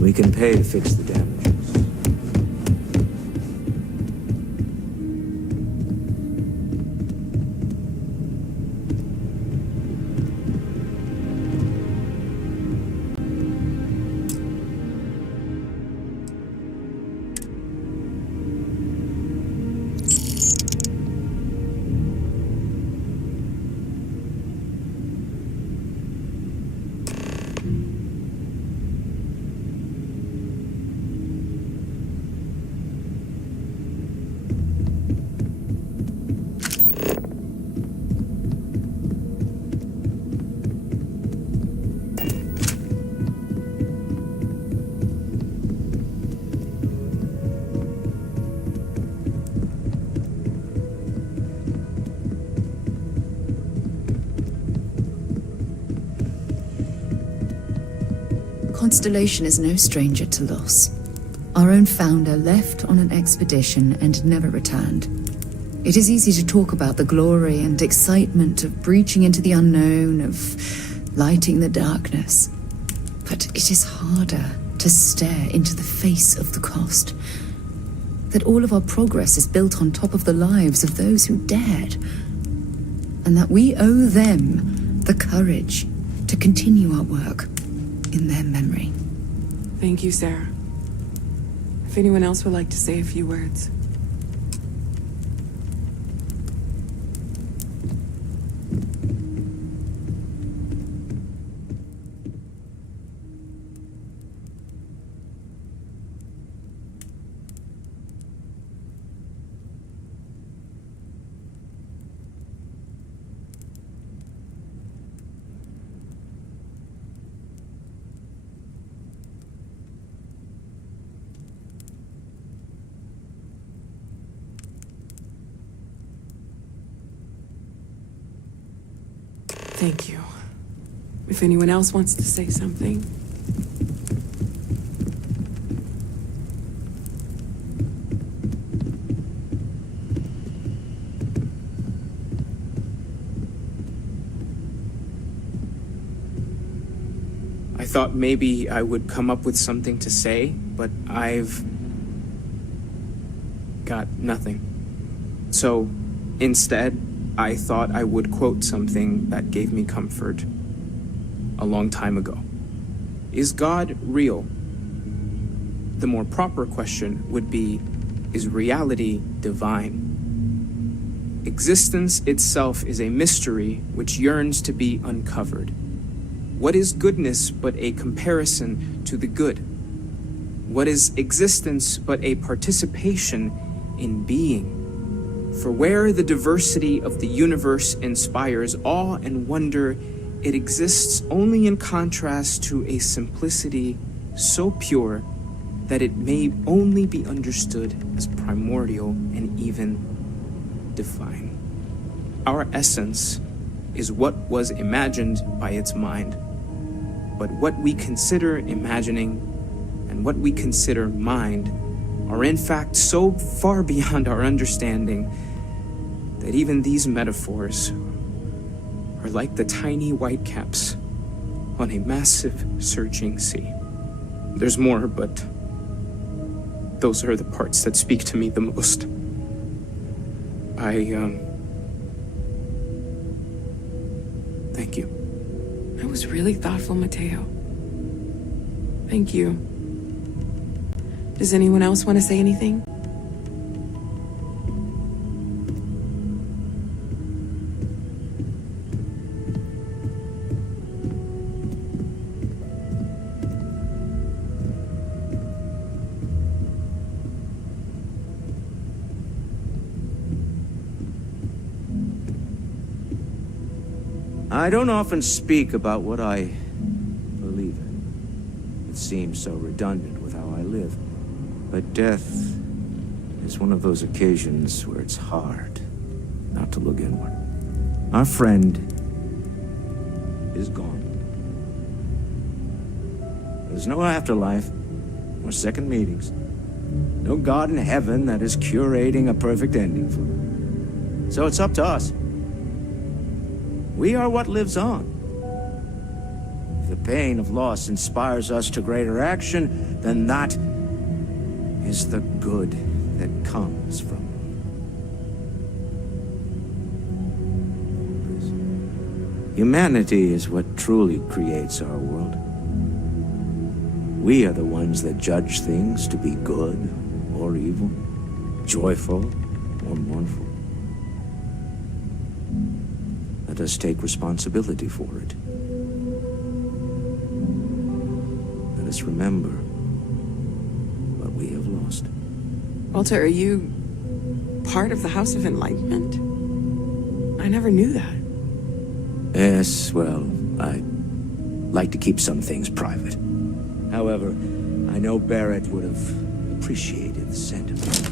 We can pay to fix the damages. Constellation is no stranger to loss. Our own founder left on an expedition and never returned. It is easy to talk about the glory and excitement of breaching into the unknown, of lighting the darkness. But it is harder to stare into the face of the cost. That all of our progress is built on top of the lives of those who dared. And that we owe them the courage to continue our work in their memory. Thank you, Sarah. If anyone else would like to say a few words. Thank you. If anyone else wants to say something. I thought maybe I would come up with something to say, but I've got nothing. So instead, I thought I would quote something that gave me comfort a long time ago. Is God real? The more proper question would be, is reality divine? Existence itself is a mystery which yearns to be uncovered. What is goodness but a comparison to the good? What is existence but a participation in being? For where the diversity of the universe inspires awe and wonder, it exists only in contrast to a simplicity so pure that it may only be understood as primordial and even divine. Our essence is what was imagined by its mind, but what we consider imagining and what we consider mind are in fact so far beyond our understanding that even these metaphors are like the tiny whitecaps on a massive surging sea. There's more, but those are the parts that speak to me the most. Thank you. That was really thoughtful, Mateo. Thank you. Does anyone else want to say anything? I don't often speak about what I believe in. It seems so redundant with how I live. But death is one of those occasions where it's hard not to look inward. Our friend is gone. There's no afterlife, or second meetings. No God in heaven that is curating a perfect ending for him. So it's up to us. We are what lives on. If the pain of loss inspires us to greater action, then that is the good that comes from it. Humanity is what truly creates our world. We are the ones that judge things to be good or evil, joyful or mournful. Let us take responsibility for it. Let us remember what we have lost. Walter, are you part of the House of Enlightenment? I never knew that. Yes, well, I like to keep some things private. However, I know Barrett would have appreciated the sentiment.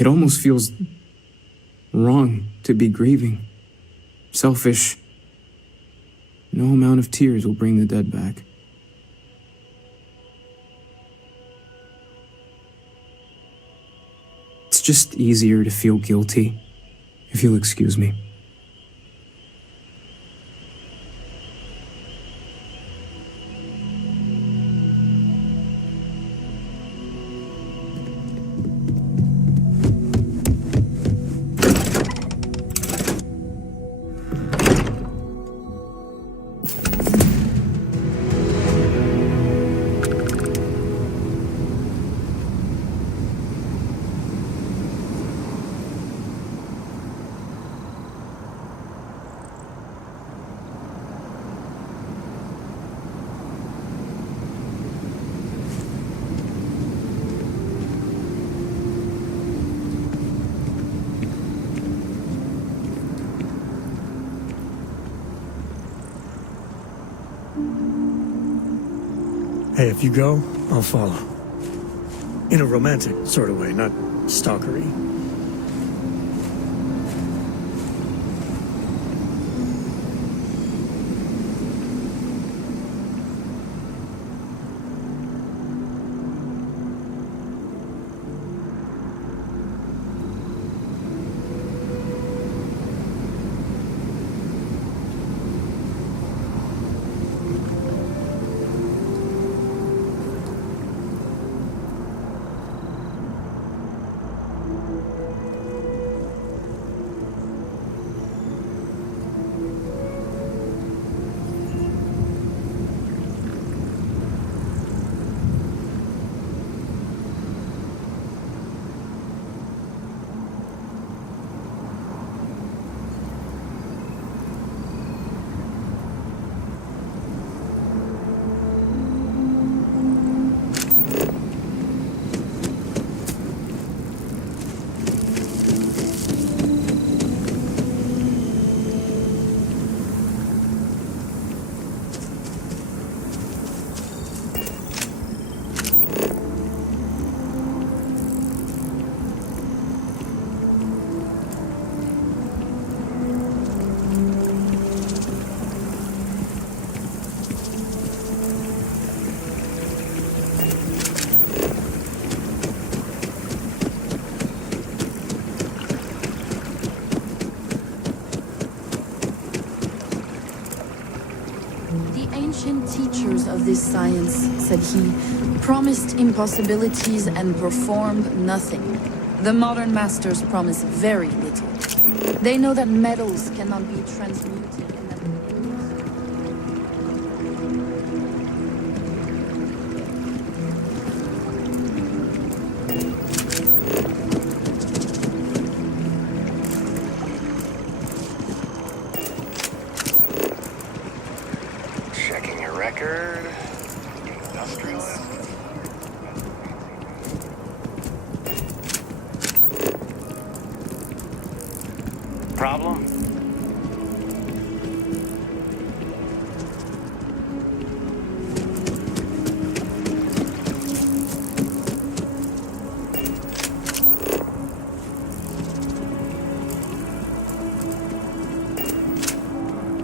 It almost feels wrong to be grieving. Selfish. No amount of tears will bring the dead back. It's just easier to feel guilty, if you'll excuse me. Hey, if you go, I'll follow. In a romantic sort of way, not stalkery. Ancient teachers of this science, said he, promised impossibilities and performed nothing. The modern masters promise very little. They know that metals cannot be transmuted and that Checking your record. Industrialist. Problem?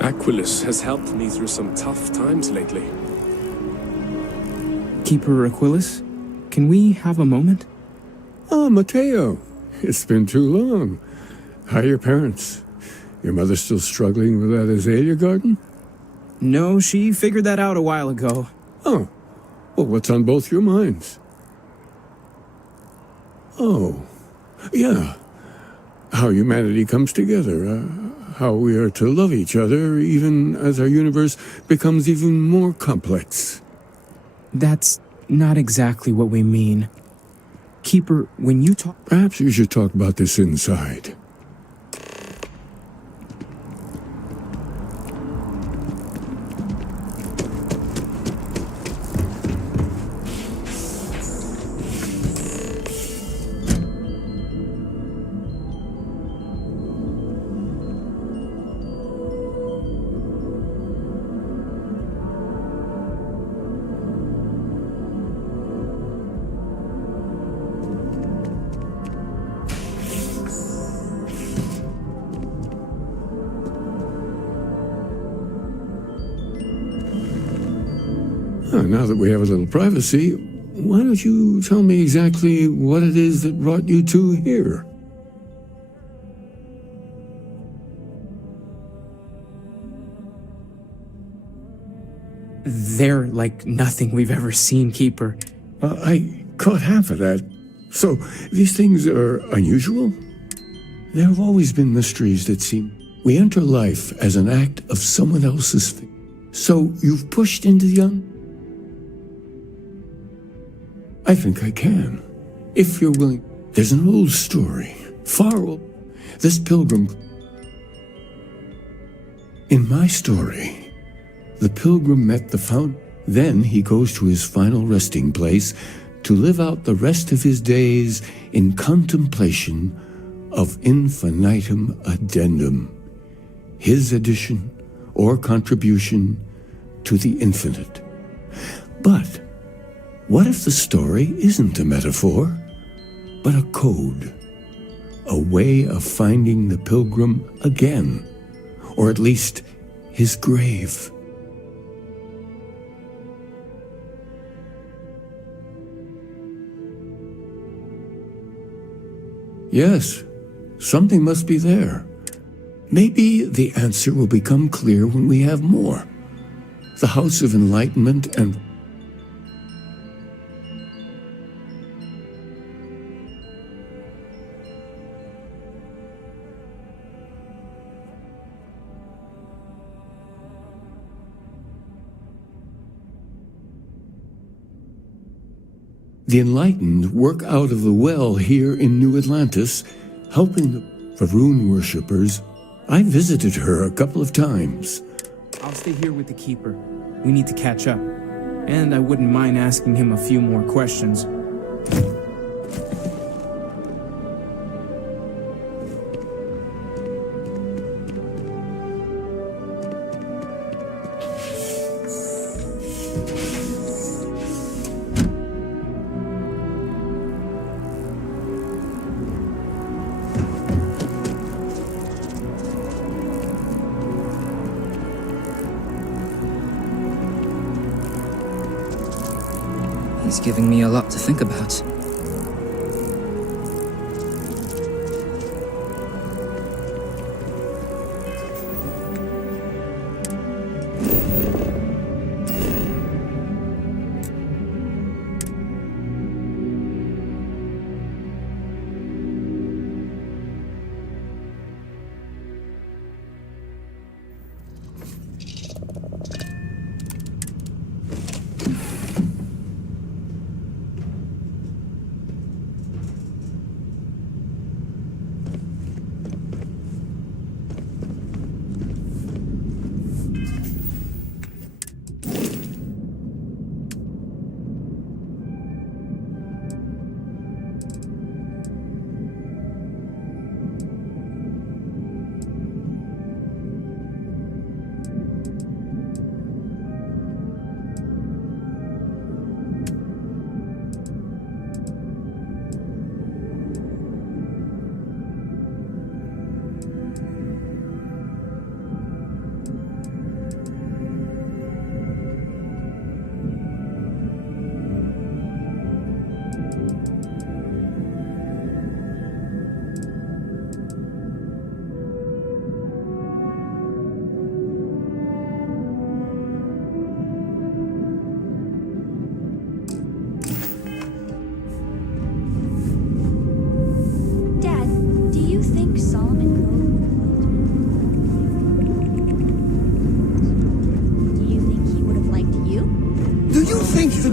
Aquilus has helped me through some tough times lately. Keeper Aquilus, can we have a moment? Oh, Matteo. It's been too long. How are your parents? Your mother still struggling with that azalea garden? No, she figured that out a while ago. Oh. Well, what's on both your minds? Oh. Yeah. How humanity comes together. How we are to love each other even as our universe becomes even more complex. That's not exactly what we mean. Keeper, when you talk... Perhaps you should talk about this inside. Now that we have a little privacy, why don't you tell me exactly what it is that brought you two here? They're like nothing we've ever seen, Keeper. I caught half of that. So, these things are unusual? There have always been mysteries that seem... We enter life as an act of someone else's... So, you've pushed into the I think I can. If you're willing... There's an old story. Far old. This pilgrim... In my story, the pilgrim met the fountain. Then he goes to his final resting place to live out the rest of his days in contemplation of infinitum addendum, his addition or contribution to the infinite. But what if the story isn't a metaphor, but a code, a way of finding the pilgrim again, or at least his grave? Yes, something must be there. Maybe the answer will become clear when we have more. The House of Enlightenment and... The Enlightened work out of the well here in New Atlantis, helping the rune worshippers. I visited her a couple of times. I'll stay here with the Keeper. We need to catch up. And I wouldn't mind asking him a few more questions. He's giving me a lot to think about.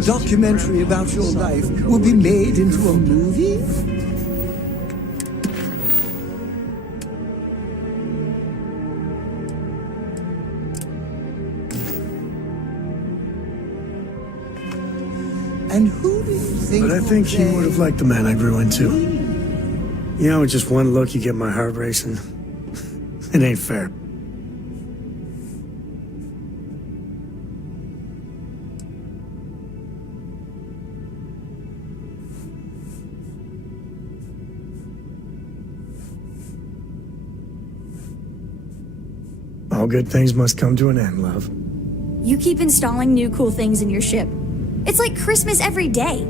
Documentary about your life will be made into a movie? And who do you think? But I think you would have liked the man I grew into. You know, with just one look, you get my heart racing. It ain't fair. All good things must come to an end, love. You keep installing new cool things in your ship. It's like Christmas every day.